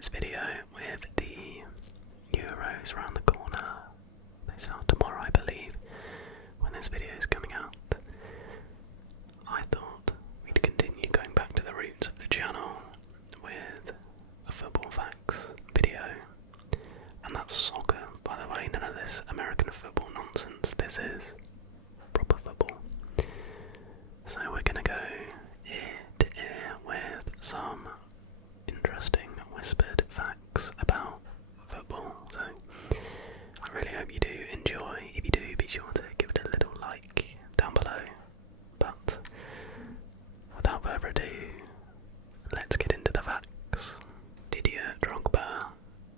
tonight's video with the Euros around the corner. They start tomorrow, I believe, when this video is coming out. I thought we'd continue going back to the roots of the channel with a football facts video. And that's soccer, by the way, none of this American football nonsense. This is proper football. So we're gonna go ear to ear with some interesting whispered facts about football. So I really hope you do enjoy. If you do, be sure to give it a little like down below. But without further ado, let's get into the facts. Didier Drogba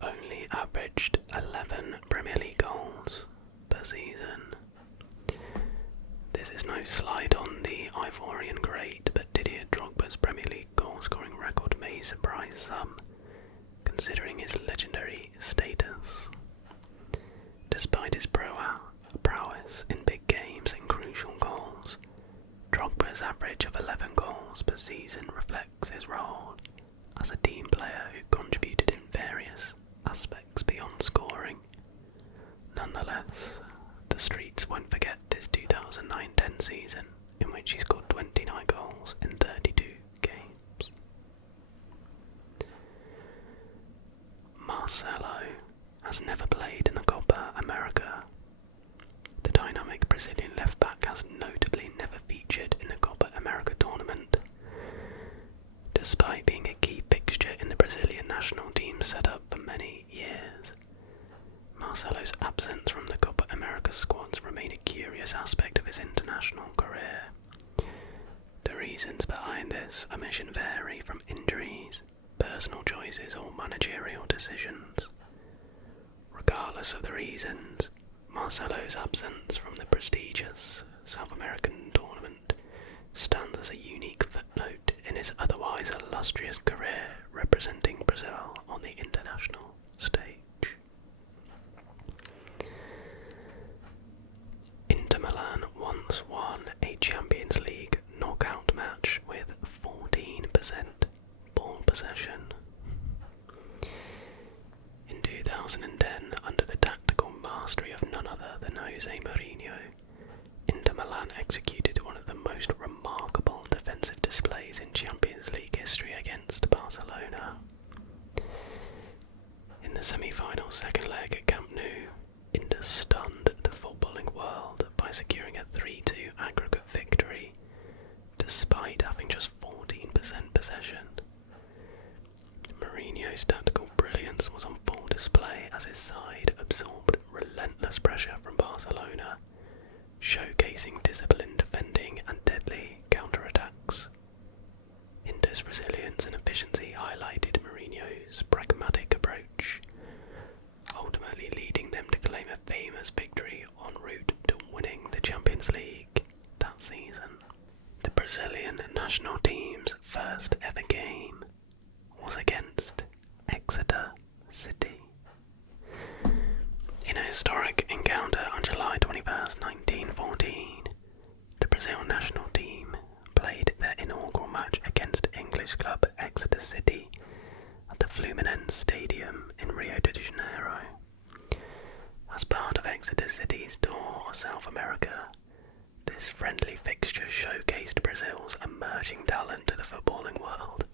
only averaged 11 Premier League goals per season. This is no slight on the Ivorian great, but Didier Drogba's Premier League goal-scoring record may surprise some, considering his legendary status. Despite his prowess in big games and crucial goals, Drogba's average of 11 goals per season reflects his role as a team player who contributed in various aspects beyond scoring. Nonetheless, the streets won't forget his 2009-10 season, in which he scored 29 goals in 32 games. Marcelo has never played in the Copa America. The dynamic Brazilian left-back has notably never featured in the Copa America tournament. Despite being a key fixture in the Brazilian national team setup for many years, Marcelo's absence from the Copa America squads remain a curious aspect of his international career. The reasons behind this omission vary from injuries, personal choices or managerial decisions. Regardless of the reasons, Marcelo's absence from the prestigious South American tournament stands as a unique footnote in his otherwise illustrious career representing Brazil on the international stage. Inter Milan once won a Champions League knockout match with 14% ball possession. In 2010, under the tactical mastery of none other than Jose Mourinho, Inter Milan executed one of the most remarkable defensive displays in Champions League history against Barcelona. In the semi-final second leg at Camp Nou, Inter stunned the footballing world by securing a 3-2 aggregate victory, despite having just 14% possession. Mourinho's tactical brilliance was on full display as his side absorbed relentless pressure from Barcelona, showcasing disciplined defending and deadly counter-attacks. Inter's resilience and efficiency highlighted Mourinho's pragmatic approach, ultimately leading them to claim a famous victory en route to winning the Champions League that season. The Brazilian national team's first ever game was against Exeter City. In a historic encounter on July 21st, 1914, the Brazil national team played their inaugural match against English club Exeter City at the Fluminense Stadium in Rio de Janeiro. As part of Exeter City's tour of South America, this friendly fixture showcased Brazil's emerging talent to the footballing world.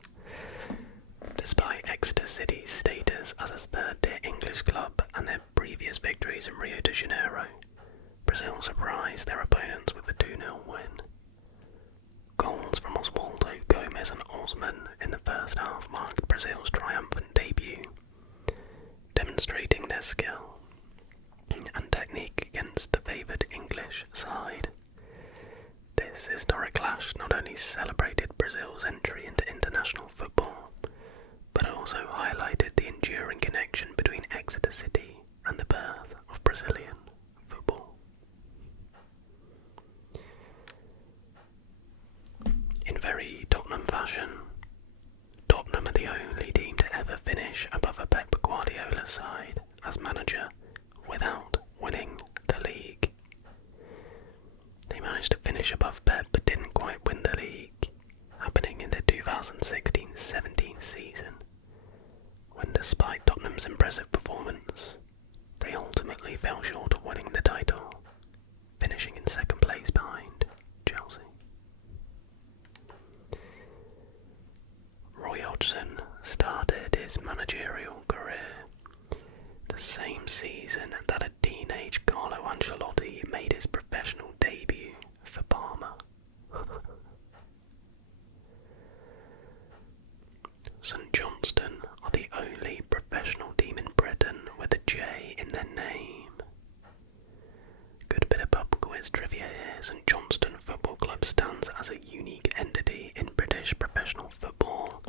Despite Exeter City's status as a third-tier English club and their previous victories in Rio de Janeiro, Brazil surprised their opponents with a 2-0 win. Goals from Oswaldo, Gomez and Osman in the first half marked Brazil's triumphant debut, demonstrating their skill and technique against the favoured English side. This historic clash not only celebrated Brazil's entry into international football, but also highlighted the enduring connection between Exeter City and the birth of Brazilian football. In very Tottenham fashion, Tottenham are the only team to ever finish above a Pep Guardiola side as manager without winning the league. They managed to finish above Pep but didn't quite win the league, happening in the 2016-17 season, when team's impressive performance, they ultimately fell short of winning the title, finishing in second place behind Chelsea. Roy Hodgson started his managerial career the same season that a teenage Carlo Ancelotti made his professional debut for Parma. St Johnstone are the only professional team in Britain with a J in their name. Good bit of pub quiz trivia here. St Johnstone Football Club stands as a unique entity in British professional football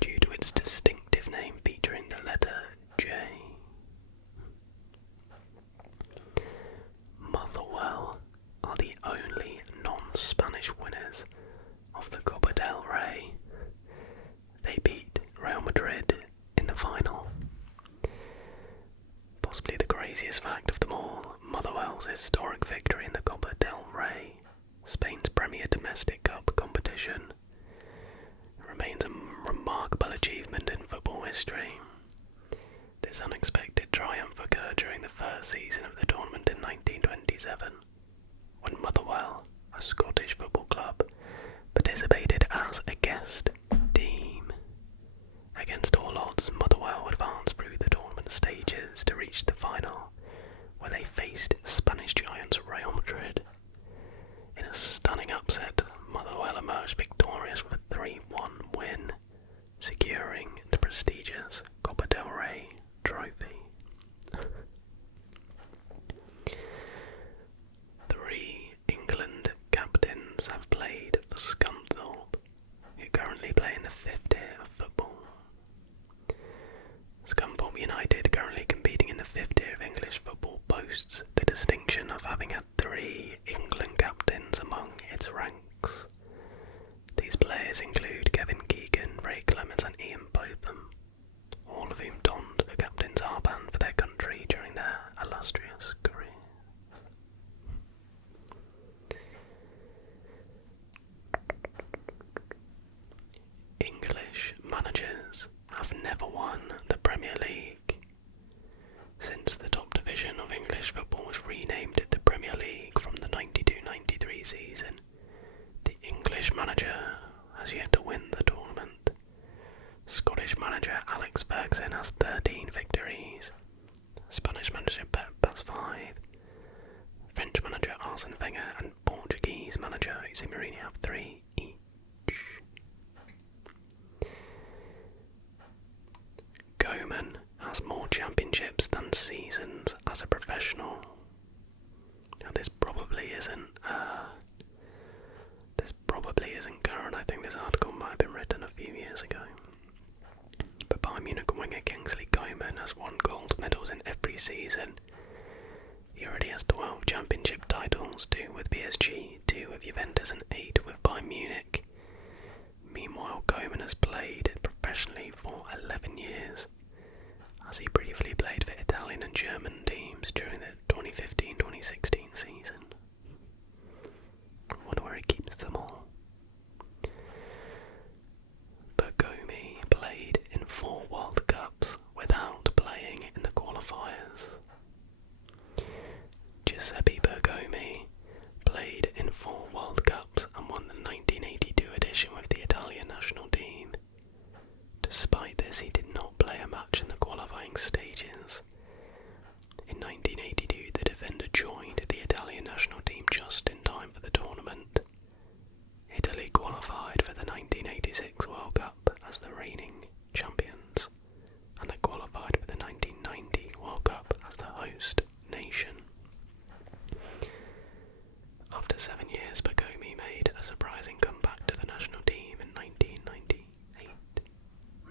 due to its distinctive name featuring the letter J. Motherwell are the only non-Spanish winners of the Copa del Rey. They beat Real Madrid in the final. Possibly the craziest fact of them all, Motherwell's historic victory in the Copa del Rey, Spain's premier domestic cup competition, remains a remarkable achievement in football history. This unexpected triumph occurred during the first season of the tournament in 1927, when Motherwell, a Scottish football club, participated as a guest team. Against all odds, Motherwell advanced through the tournament stages to reach the final, where they faced Spanish giants Real Madrid. In a stunning upset, Motherwell emerged victorious with a 3-1 win, securing the prestigious Copa del Rey trophy. 3 England captains have played for Scunthorpe, who currently play in the 5th tier of football. Scunthorpe United, currently competing in the 5th tier of English football, boasts the distinction of having had 3 England captains among its ranks. These players include Kevin Keegan, Ray Clements and Ian Botham, all of whom donned the captain's armband for their country during their illustrious careers. English managers have never won the Premier League. Since the top division of English football was renamed the Premier League from the 92-93 season, the English manager has yet to win the tournament. Scottish manager Alex Ferguson has 13 victories. Spanish manager Pep has 5. French manager Arsene Wenger and Portuguese manager Jose Mourinho have 3 each. Koeman has more championships than seasons as a professional. Now this probably isn't current. I think this article might have been written a few years ago. But Bayern Munich winger Kingsley Coman has won gold medals in every season. He already has 12 championship titles, 2 with PSG, 2 with Juventus and 8 with Bayern Munich. Meanwhile, Coman has played professionally for 11 years, as he briefly played for Italian and German teams during the 2015-2016 season. I wonder where he keeps them all. Bergomi played in 4 World Cups without playing in the qualifiers. Giuseppe Bergomi played in 4 World Cups and won the 1982 edition with the Italian national team. Despite this, he did not play a match in the qualifying stages. In 1982, the defender joined the Italian national team just in time for the tournament. Italy qualified for the 1986 World Cup as the reigning champions, and they qualified for the 1990 World Cup as the host nation. After 7 years, Bergomi made a surprising comeback to the national team in 1998.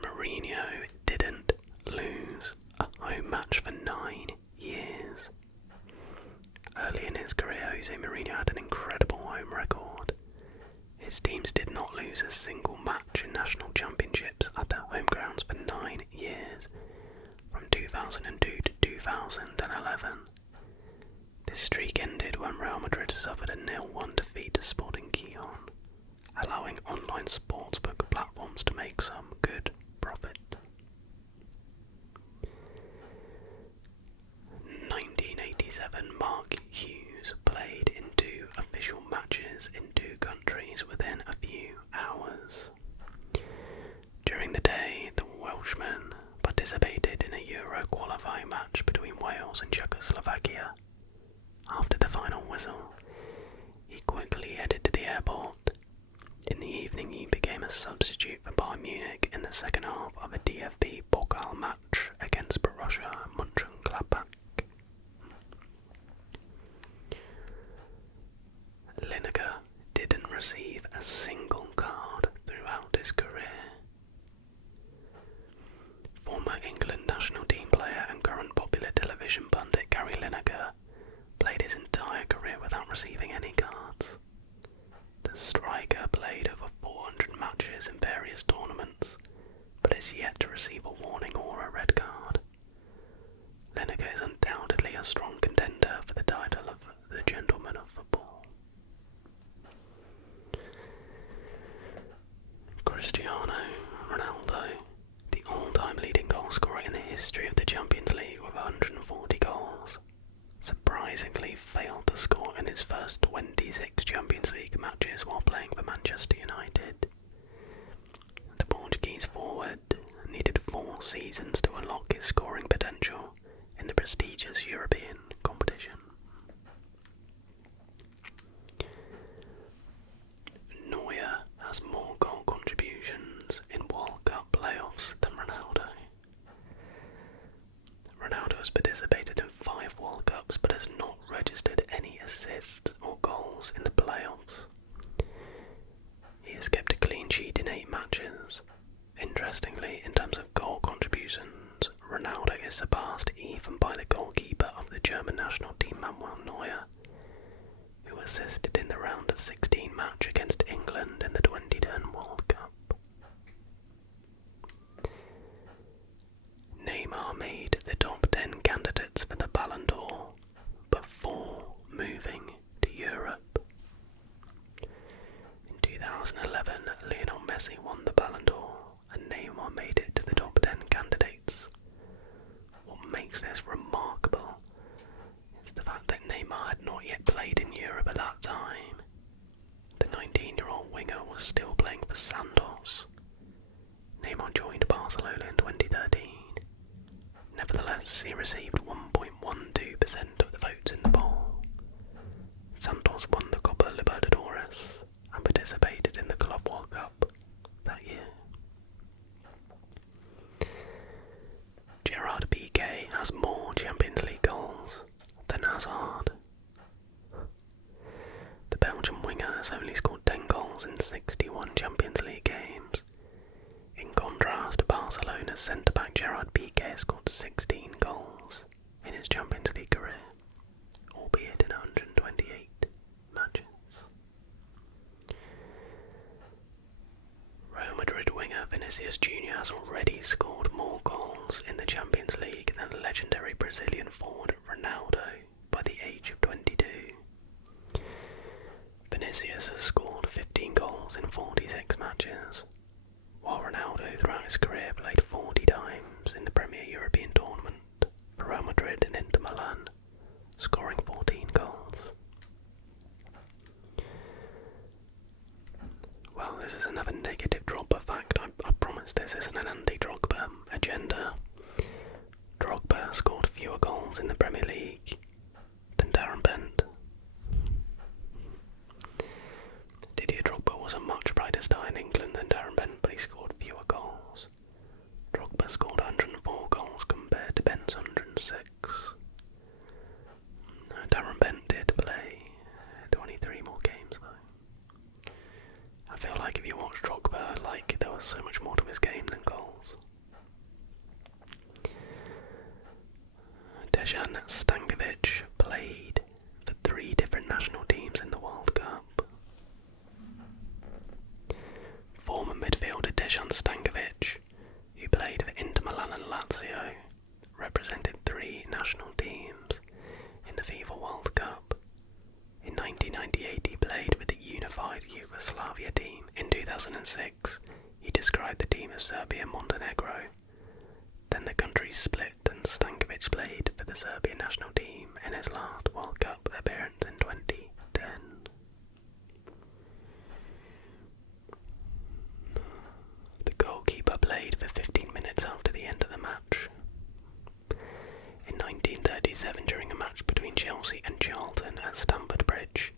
Mourinho didn't lose a home match for 9 years. Early in his career, Jose Mourinho had an incredible home record. His teams did not lose a single match in national championships at their home grounds for 9 years, from 2002 to 2011. This streak ended when Real Madrid suffered a 0-1 defeat to Sporting Gijon, allowing online sportsbook platforms to make some good profit. matches in 2 countries within a few hours. During the day, the Welshman participated in a Euro qualifying match between Wales and Czechoslovakia. After the final whistle, he quickly headed to the airport. In the evening, he became a substitute for Bayern Munich in the second half of a DFB Pokal match against Borussia Mönchengladbach. Lineker didn't receive a single card throughout his career. Former England national team player and current popular television pundit Gary Lineker played his entire career without receiving any cards. The striker played over 400 matches in various tournaments, but is yet to receive a warning or a red card. Lineker is undoubtedly a strong contender for the title of the Gentleman of Football. Cristiano Ronaldo, the all-time leading goal scorer in the history of the Champions League with 140 goals, surprisingly failed to score in his first 26 Champions League matches while playing for Manchester United. The Portuguese forward needed 4 seasons to unlock his scoring potential in the prestigious European competition. Neuer has more goal contributions in World Cup playoffs than Ronaldo. Ronaldo has participated in 5 World Cups but has not registered any assists or goals in the playoffs. He has kept a clean sheet in 8 matches. Interestingly, in terms of goal contributions, Ronaldo is surpassed even by the goalkeeper of the German national team Manuel Neuer, who assisted in the round of 16 match against England in the 2010 World Cup. Neymar made the top 10 candidates for the Ballon d'Or before moving to Europe. In 2011, Lionel Messi won the Ballon d'Or and Neymar made it to the top 10 candidates. What makes this remarkable is the fact that Neymar had not yet played in Europe at that time. The 19-year-old winger was still playing for Santos. Neymar joined Barcelona in 2013. Nevertheless, he received 1.12% of the votes in the poll. Santos won the Copa Libertadores and participated in the Club World Cup that year. Gerard Piqué has more Champions League goals than Hazard. The Belgian winger has only scored 10 goals in 61 Champions League games. In contrast, Barcelona's centre-back Gerard Piqué scored 16 goals in his Champions League career, albeit in 128 matches. Real Madrid winger Vinicius Jr. has already scored more goals in the Champions League than legendary Brazilian forward Ronaldo by the age of 22. Vinicius has scored 15 goals in 46 matches, while Ronaldo throughout his career played 40 times in the Premier European Tournament for Real Madrid and Inter Milan, scoring 14 goals. Well, this is another negative Drogba fact. I promise this isn't an anti-Drogba agenda. Drogba scored fewer goals in the Premier League than Darren Bent. Didier Drogba was a much brighter star in England than Darren Bent, but he scored fewer goals. Drogba scored 104 goals compared to Bent's 106. Darren Bent did play 23 more games though. I feel like if you watch Drogba, there was so much more to his game than goals. Dejan Stankovic played for 3 different national teams in the World Cup. Former midfielder Dejan Stankovic, who played for Inter Milan and Lazio, represented 3 national teams in the FIFA World Cup. In 1998 he played with the unified Yugoslavia team. In 2006 he described the team as Serbia and Montenegro. Then the countries split and Stankovic played for the Serbian national team in his last World Cup appearance in 2010. goalkeeper played for 15 minutes after the end of the match. In 1937, during a match between Chelsea and Charlton at Stamford Bridge,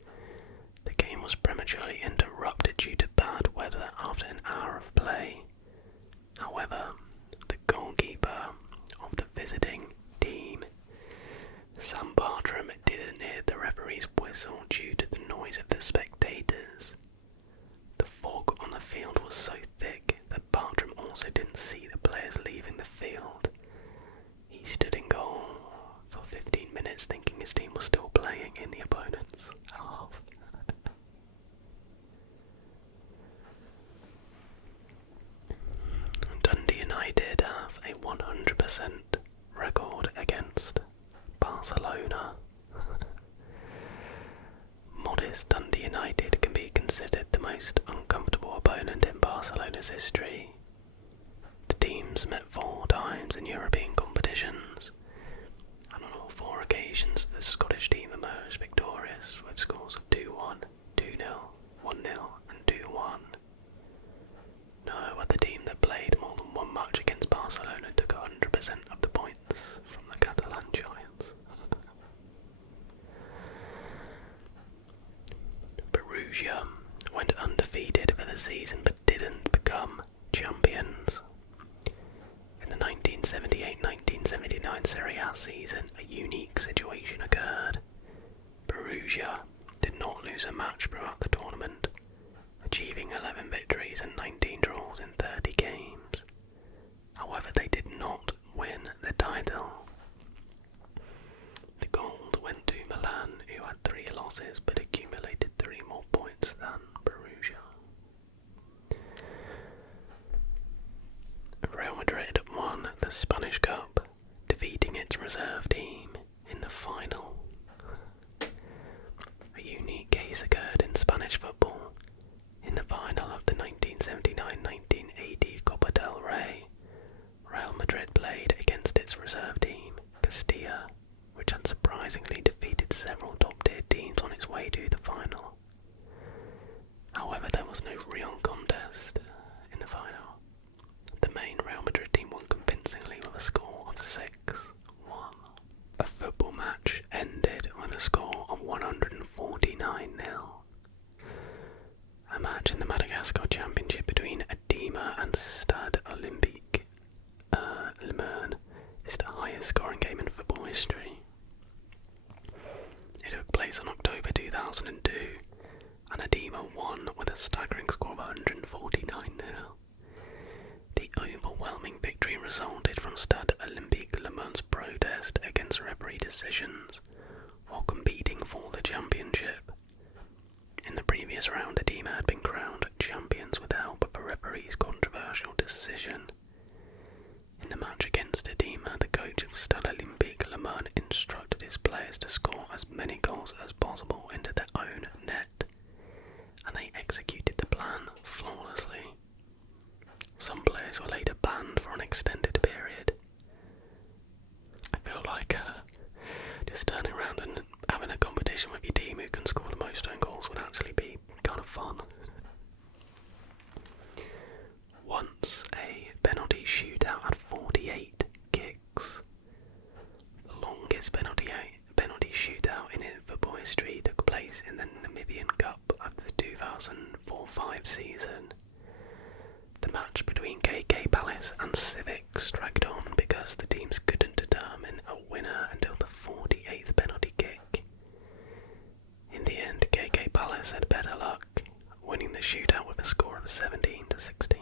the game was prematurely interrupted due to bad weather after an hour of play. However, the goalkeeper of the visiting team, Sam Bartram, didn't hear the referee's whistle due to the noise of the spectators. The fog on the field was so thick that Bartram also didn't see the players leaving the field. He stood in goal for 15 minutes thinking his team was still playing in the opponent's half. Dundee United have a 100% record against Barcelona. Modest Dundee United can be considered the most uncomfortable opponent in Barcelona's history. The teams met 4 times in European competitions, and on all 4 occasions the Scottish team emerged victorious with scores of 2-1, 2-0, 1-0 and 2-1. No other team that played more than one match against Barcelona took 100% of the points from the Catalan Giants. Perugia went undefeated for the season but didn't become champions. In the 1978-1979 Serie A season, a unique situation occurred. Perugia did not lose a match throughout the tournament, achieving 11 victories and 19 draws in 30 games. However, they did not win the title. The gold went to Milan, who had 3 losses but accumulated 3 more points than Perugia. Real Madrid won the Spanish Cup, defeating its reserve team in the final. A unique case occurred in Spanish football. In the final of the 1979-1980 Copa del Rey, Real Madrid played against its reserve team, Castilla, which had surprisingly defeated several top-tier teams on its way to the final. However, there was no real contest in the final. The main Real Madrid team won convincingly with a score of 6-1. A football match ended with a score of 149-0. A match in the Madagascar Championship between Adema and Stade Olympique Le Mans is the highest scoring game in football history. It took place in October 2002, and Adema won with a staggering score of 149-0. The overwhelming victory resulted from Stade Olympique Le Mans' protest against referee decisions while competing for the championship. In the previous round, Adema had been crowned champions with the help of a referee's controversial decision. In the match against Adema, the coach of Stade Olympique Le Mans instructed his players to score as many goals as possible into their own net, and they executed the plan flawlessly. Some players were later banned for an extended period. I feel like just turning around and having a competition with your team who can score the most own goals would actually be kind of fun. Once a penalty shootout had 48 kicks. The longest penalty shootout in football history took place in the Namibian Cup of the 2004-05 season. The match between KK Palace and Civics dragged on because the teams couldn't determine a winner until the 48th penalty kick. In the end, KK Palace had better luck, winning the shootout with a score of 17-16.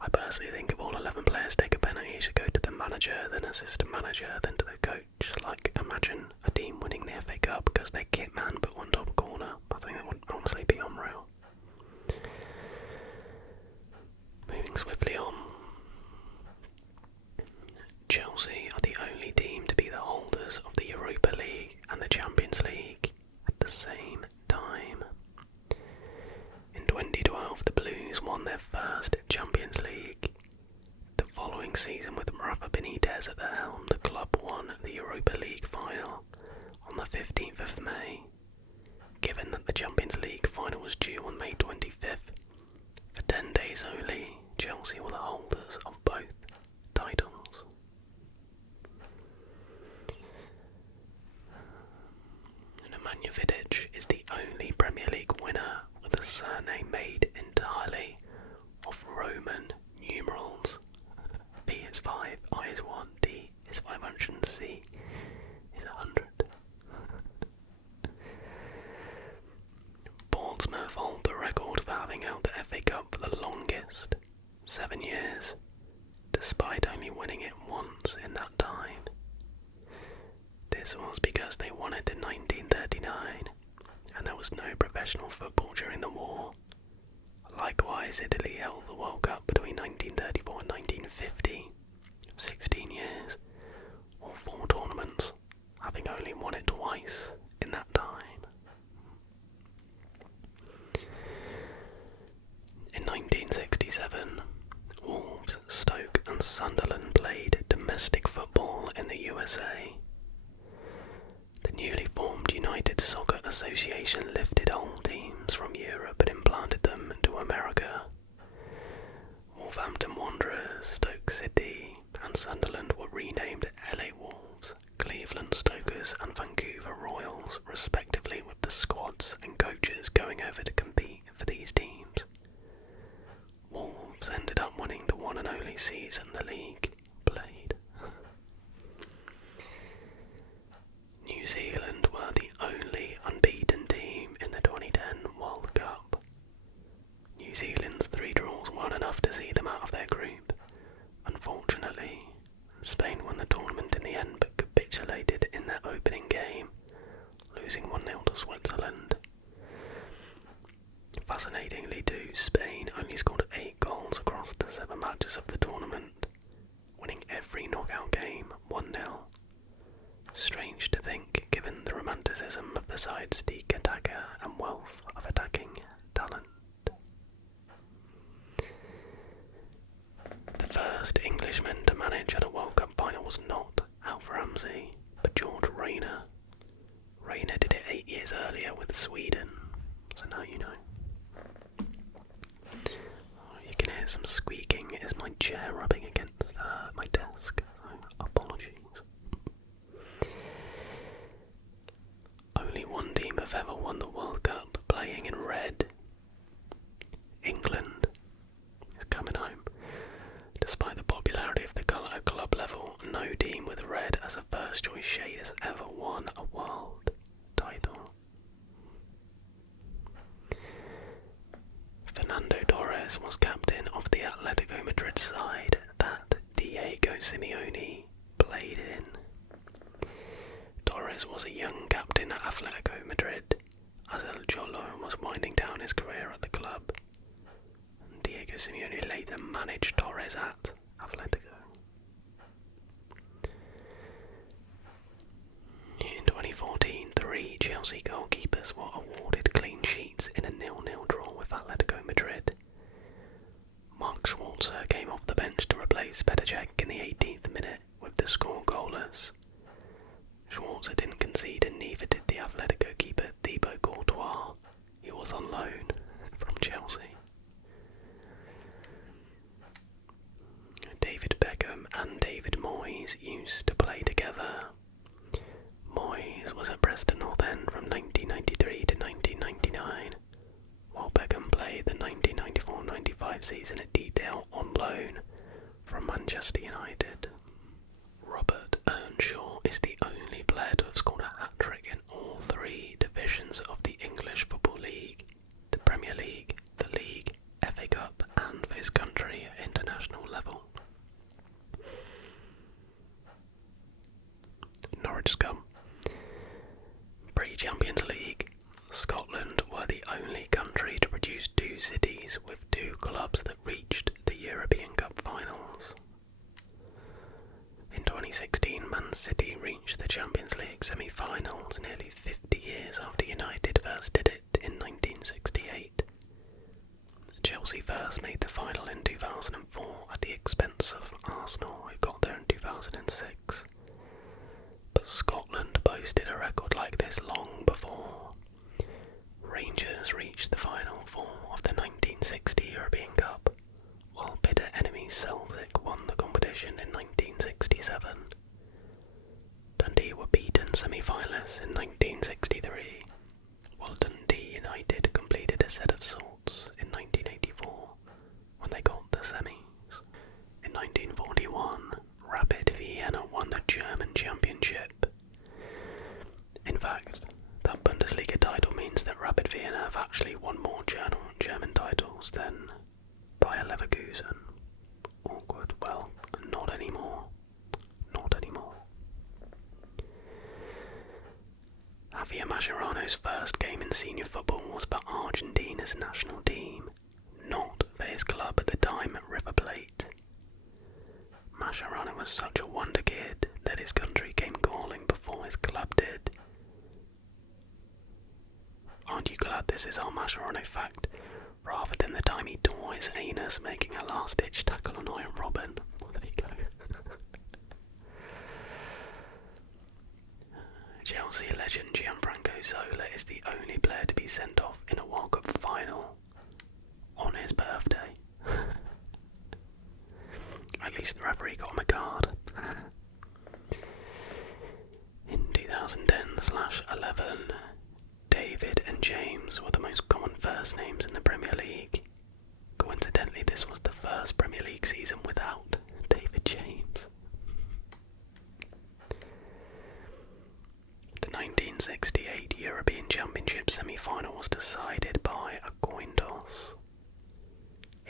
I personally think if all 11 players take a penalty, it should go to the manager, then assistant manager, then to the coach. Like, imagine a team winning the FA Cup because their kit man put one top corner. I think that would honestly be unreal. Moving swiftly on. Chelsea are the only team to be the holders of the Europa League and the Champions League at the same time. In 2012, the Blues won their first Champions League. The following season, with Rafa Benitez at the helm, the club won the Europa League final on the 15th of May. Given that the Champions League final was due on May 25th, for 10 days only, Chelsea were the holders of both titles. Nemanja Vidic is the only Premier League winner with a surname made entirely of Roman numerals. V is 5, I is 1, D is 500, and C is 100. Portsmouth hold the record for having held the FA Cup for the longest, 7 years, despite only winning it once in that time. This was because they won it in 1939, and there was no professional football during the war. Likewise, Italy held the World Cup between 1934 and 1950, 16 years, or 4 tournaments, having only won it twice in that time. In 1967, Wolves, Stoke and Sunderland played domestic football in the USA. The newly formed United Soccer Association lifted old teams from Europe and implanted them into America. Wolverhampton Wanderers, Stoke City and Sunderland were renamed LA Wolves, Cleveland Stokers and Vancouver Royals respectively, with the squads and coaches going over to compete for these teams. Wolves ended up winning the one and only season the league played. New Zealand were the only unbeaten team in the 2010 World Cup. New Zealand's 3 draws weren't enough to see them out of their group. Unfortunately, Spain won the tournament in the end but capitulated in their opening game, losing 1-0 to Switzerland. Fascinatingly too, Spain only scored 8 goals across the 7 matches of the tournament, winning every knockout game 1-0. Strange to think, given the romanticism of the side's tiki-taka and wealth of attacking talent. The first Englishman to manage at a World Cup final was not Alf Ramsey, but George Rayner. Rayner did it 8 years earlier with Sweden, so now you know. You can hear some squeaking. It is my chair rubbing against my desk, so apologies. Only one team have ever won the World Cup playing in red. England is coming home. Despite the popularity of the colour at club level, no team with red as a first choice shade has ever won a world title. Fernando Torres was captain of the Atletico Madrid side that Diego Simeone played in. Torres was a young captain at Atletico Madrid, as El Cholo was winding down his career at the club. Diego Simeone later managed Torres at Atletico. In 2014, 3 Chelsea goalkeepers were awarded clean sheets in a 0-0 draw with Atletico Madrid. Mark Schwarzer came off the bench to replace Petacek in the 18th minute with the score goalless. Schwarzer didn't concede and neither did the Atletico keeper Thibaut Courtois. He was on loan from Chelsea. David Beckham and David Moyes used to play together. Moyes was at Preston North End from 1993 to 1999, while Beckham played the 1994-95 season at Deepdale on loan from Manchester United. Robert Earnshaw is the only player to have scored a hat-trick in all 3 divisions of the English Football League, the Premier League, the League, FA Cup, and for his country at international level. Norwich Scum. Pre-Champions League, Scotland were the only country to produce 2 cities with 2 clubs that reached the European Cup finals. In 2016, Man City reached the Champions League semi-finals nearly 50 years after United first did it in 1968. Chelsea first made the final in 2004 at the expense of Arsenal, who got there in 2006. But Scotland boasted a record like this long before. Rangers reached the final 4 of the 1960 European Cup. semi-finalists in 1963, while Dundee United completed a set of sorts in 1984 when they got the semis. In 1941, Rapid Vienna won the German championship. In fact, that Bundesliga title means that Rapid Vienna have actually won more German titles than Bayer Leverkusen. Awkward. Well, not anymore. Not anymore. Javier Mascherano's first game in senior football was for Argentina's national team, not for his club at the time at River Plate. Mascherano was such a wonder kid that his country came calling before his club did. Aren't you glad this is our Mascherano fact, rather than the time he tore his anus making a last-ditch tackle on Iron Robin? Well, there you go. Chelsea legend Gianfranco Zola is the only player to be sent off in a World Cup final on his birthday. At least the referee got him a card. In 2010/11, David and James were the most common first names in the Premier League. Coincidentally, this was the first Premier League season without David James. The 1968 European Championship semi-final was decided by a coin toss.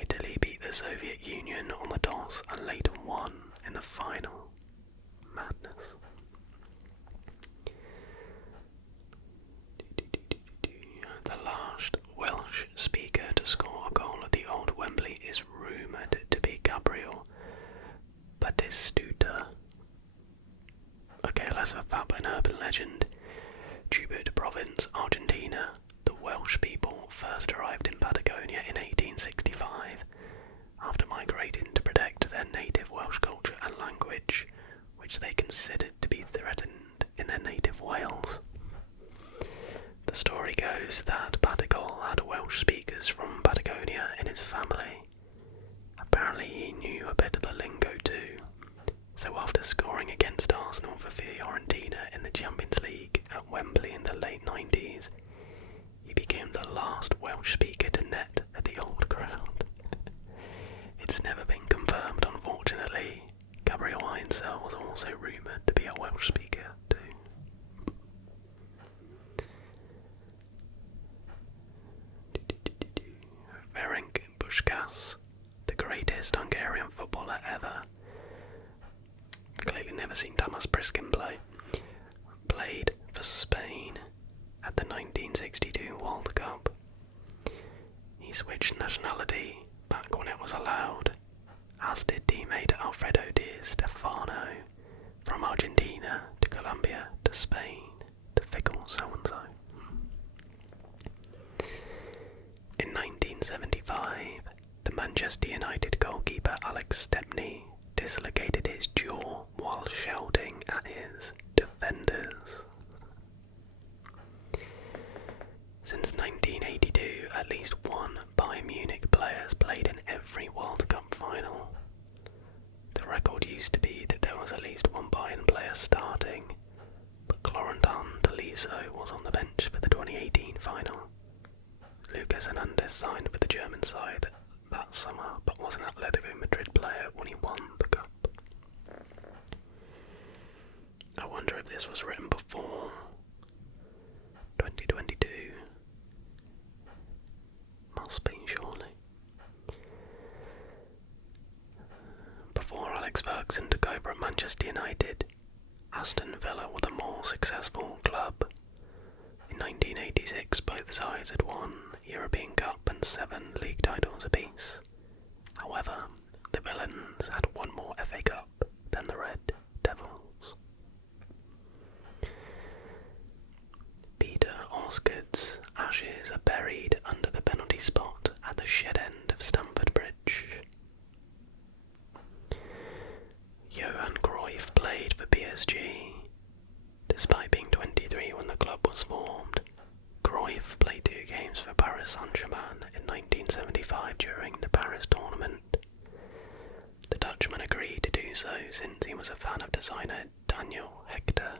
Italy beat the Soviet Union on the toss and later won in the final. Madness. The last Welsh speaker to score a goal at the Old Wembley is rumoured to be Gabriel Batistuta. Okay, less of a fact, but an urban legend. Chubut Province, Argentina. The Welsh people first arrived in Patagonia in 1865 after migrating to protect their native Welsh culture and language, which they considered to be threatened in their native Wales. The story goes that Batagol had Welsh speakers from Patagonia in his family. Apparently he knew a bit of the lingo too, so after scoring against Arsenal for Fiorentina in the Champions League at Wembley in the late 90s, he became the last Welsh speaker to net at the old ground. It's never been confirmed, unfortunately. Gabriel Heinzel was also rumoured to be a Welsh speaker too. Ferenc Puskás, the greatest Hungarian footballer ever. Clearly never seen Tamas Priskin play. Played for Spain at the 1962 World Cup. He switched nationality back when it was allowed, as did teammate Alfredo Di Stefano, from Argentina to Colombia to Spain, the fickle so-and-so. In 1975, the Manchester United goalkeeper Alex Stepney dislocated his jaw while shouting at his defenders. Since 1982, at least one Bayern Munich player has played in every World Cup final. The record used to be that there was at least one Bayern player starting, but Florentin Tolisso was on the bench for the 2018 final. Lucas Hernandez signed with the German side that summer, but was an Atletico Madrid player when he won the cup. I wonder if this was written before 2022. Must be, surely. Before Alex Ferguson took over at Manchester United, Aston Villa were the more successful club. In 1986, both sides had won European Cup and 7 league titles apiece. However, the Villains had one more FA Cup than the Red Devils. Peter Osgood's ashes are buried under the penalty spot at the shed end of Stamford Bridge. Johan Cruyff played for PSG. Despite being 23 when the club was formed, Cruyff played 2 games for Paris Saint-Germain in 1975 during the Paris tournament. The Dutchman agreed to do so since he was a fan of designer Daniel Hector,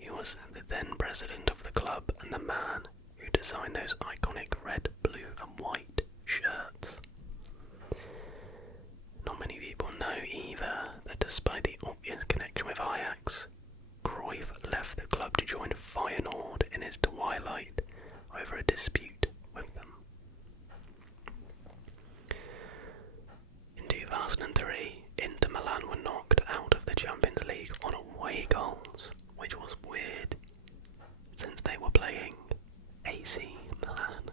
He was the then president of the club and the man who designed those iconic red, blue and white shirts. Not many people know either that despite the obvious connection with Ajax, Cruyff left the club to join Feyenoord in his twilight over a dispute with them. In 2003, Inter Milan were knocked out of the Champions League on away goals, which was weird since they were playing AC Milan.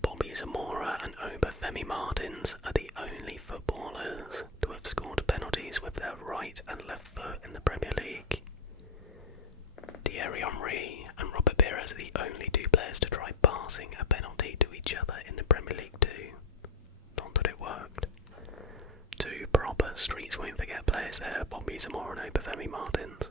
Bobby Zamora and Obafemi Martins are the only footballers to have scored penalties with their right and left foot in the Premier League. Thierry Henry and Robert Pires are the only two players to try passing a penalty to each other in the Premier League too. Not that it worked. Two proper streets won't forget players there, Bobby Zamora and Obafemi Martins.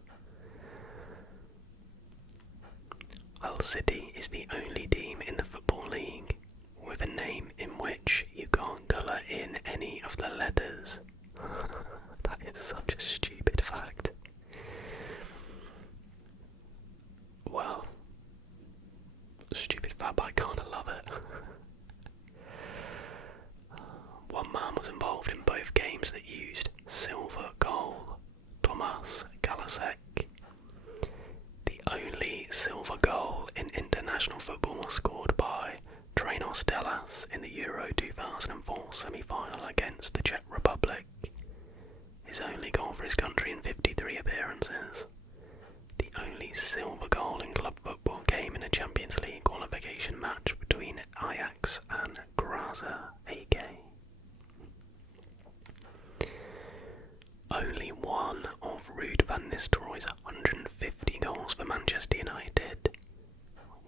Hull City is the only team in the Football League with a name in which you can't colour in any of the letters. That is such a stupid fact. Well, stupid fact, but I kinda love it. One man was involved in both games that used silver goal, Tomas Galasek. The only silver goal in international football was scored by Trenos Delas in the Euro 2004 semi-final against the Czech Republic. His only goal for his country in 53 appearances. The only silver goal in club football came in a Champions League qualification match between Ajax and Graza AK. Only one of Ruud van Nistelrooy's 150 goals for Manchester United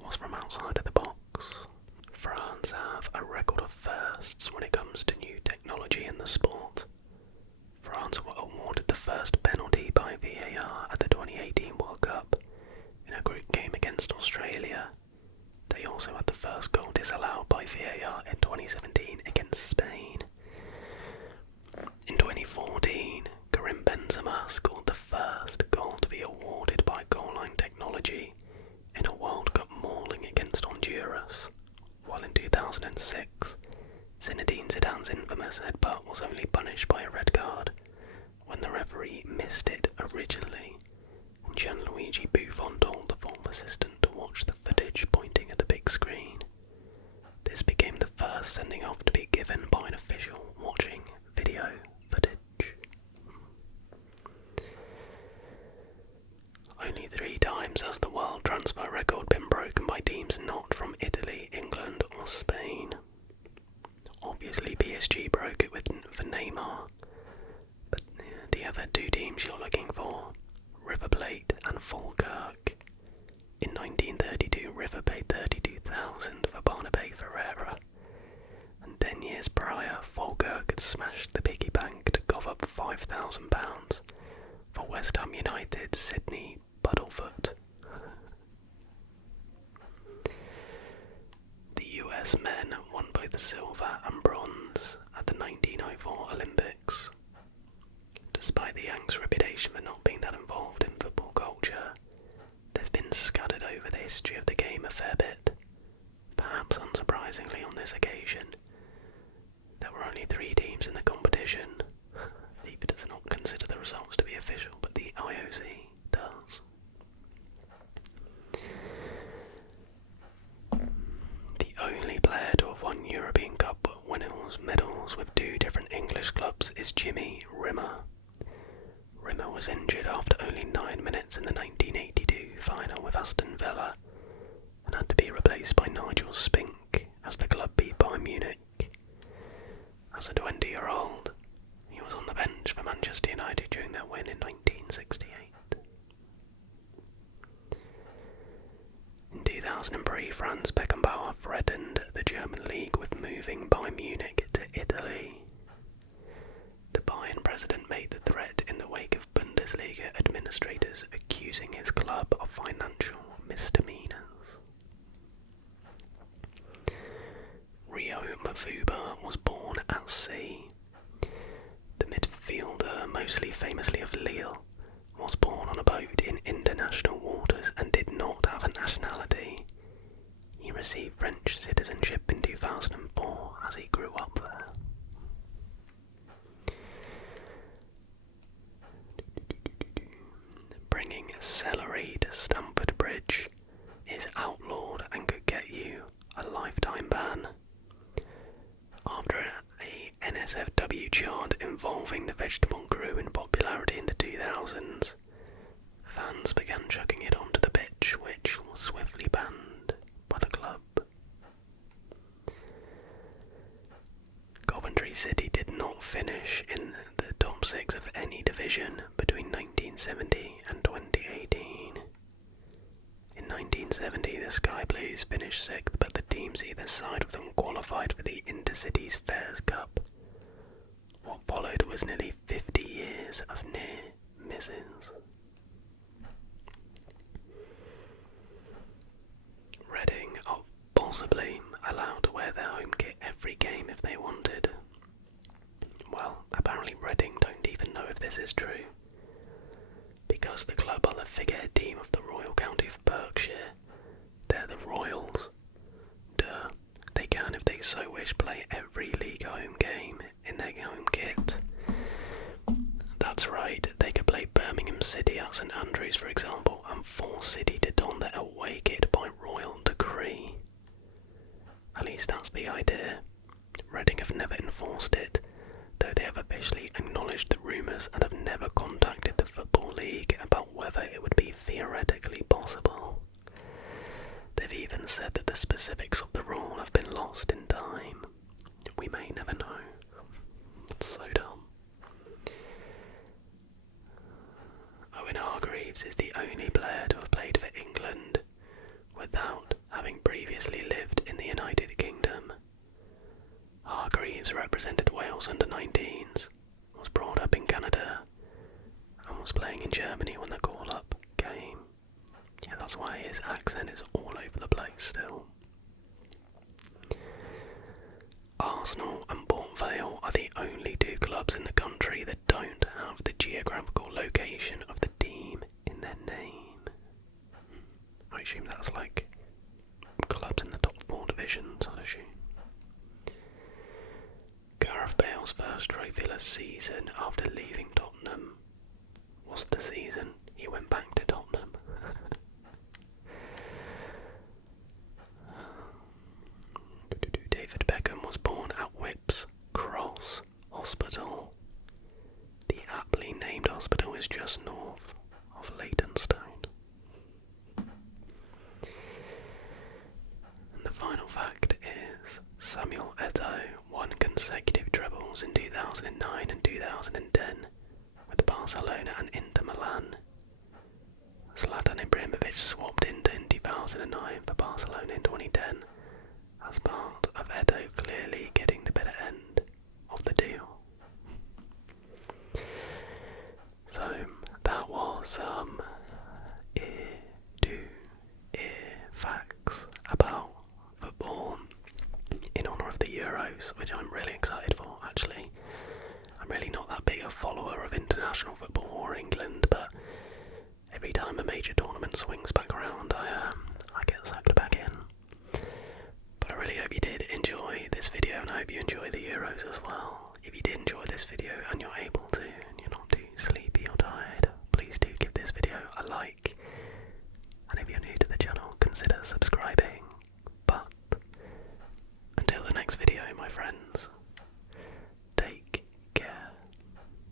was from outside of the box. France have a record of firsts when it comes to new technology in the sport. France were awarded the first penalty by VAR at the 2018 World Cup in a group game against Australia. They also had the first goal disallowed by VAR in 2017 against Spain. In 2014, Karim Benzema scored the first goal to be awarded by goal line technology in a World Cup mauling against Honduras, while in 2006, Zinedine Zidane's infamous headbutt was only punished by a red card when the referee missed it originally, and Gianluigi Buffon told the former assistant to watch the footage pointing at the big screen. This became the first sending off to be given by an official watching video footage. Only 3 times has the world transfer record been broken by teams not from Italy, England or Spain. Obviously PSG broke it for Neymar, but the other 2 teams you're looking for, River Plate and Falkirk. In 1932, River paid $32,000 for Barnabé Ferreira, and 10 years prior, Falkirk had smashed the piggy bank to cough up £5,000 for West Ham United Sydney Buddlefoot. The US men won both silver and bronze at the 1904 Olympics. Despite the Yanks' reputation for not being that involved in football culture, they've been scattered over the history of the game a fair bit. Perhaps unsurprisingly on this occasion, there were only 3 teams in the competition. FIFA does not consider the results to be official, but the IOC does. The only player to have won European Cup winners' medals with 2 different English clubs is Jimmy Rimmer. Rimmer was injured after only 9 minutes in the 1982 final with Aston Villa and had to be replaced by Nigel Spink as the club beat Bayern Munich. As a 20-year-old, he was on the bench for Manchester United during their win in 1968. In 2003, Franz Beckenbauer threatened the German league with moving Bayern Munich to Italy. The Bayern president made the threat in the wake of Bundesliga administrators accusing his club of financial misdemeanors. Rio Mavuba was born at sea. The midfielder, mostly famously of Lille, Stamford Bridge is outlawed and could get you a lifetime ban. After a NSFW chart involving the vegetable grew in popularity in the 2000s, fans began chucking it onto the pitch, which was swiftly banned by the club. Coventry City did not finish in the top 6 of any division between 1970 and 2018. In 1970, the Sky Blues finished 6th, but the teams either side of them qualified for the Intercities Fairs Cup. What followed was nearly 50 years of near misses. Reading are possibly allowed to wear their home kit every game if they wanted. Well, apparently Reading don't even know if this is true. Because the club are the figurehead team of the Royal County of Berkshire, they're the Royals. Duh, they can, if they so wish, play every league home game in their home kit. That's right, they could play Birmingham City at St Andrews, for example, and force City to don their away kit by royal decree. At least that's the idea. Reading have never enforced it, though they have officially acknowledged the rumours and have never contacted the Football League about whether it would be theoretically possible. They've even said that the specifics of the rule have been lost in time. We may never know. It's so dumb. Owen Hargreaves is the only player to have played for England without having previously lived in the United Kingdom. Hargreaves represented Wales under-19s, was brought up in Canada, and was playing in Germany when the call-up came. Yeah, that's why his accent is all over the place still. Arsenal and Port Vale are the only two clubs in the country that don't have the geographical location of the team in their name. I assume that's like clubs in the top 4 divisions, I'd assume. Gareth Bale's first trophyless season after leaving Tottenham was the season he went back to Tottenham. David Beckham was born at Whipps Cross Hospital. The aptly named hospital is just north of Leytonstone. And the final fact is Samuel Eto'o won consecutive trebles in 2009 and 2010 with Barcelona and Inter Milan. Zlatan Ibrahimovic swapped in 2009 for Barcelona in 2010 as part of Eto'o clearly getting the better end of the deal. So that was some ear facts about football in honour of the Euros, which I'm really excited for actually. I'm really not that big a follower of international football or England, but every time a major tournament swings back around, I get sucked back in. But I really hope you did enjoy this video, and I hope you enjoy the Euros as well. If you did enjoy this video and you're able to, and you're not too sleepy or tired, please do give this video a like. And if you're new to the channel, consider subscribing.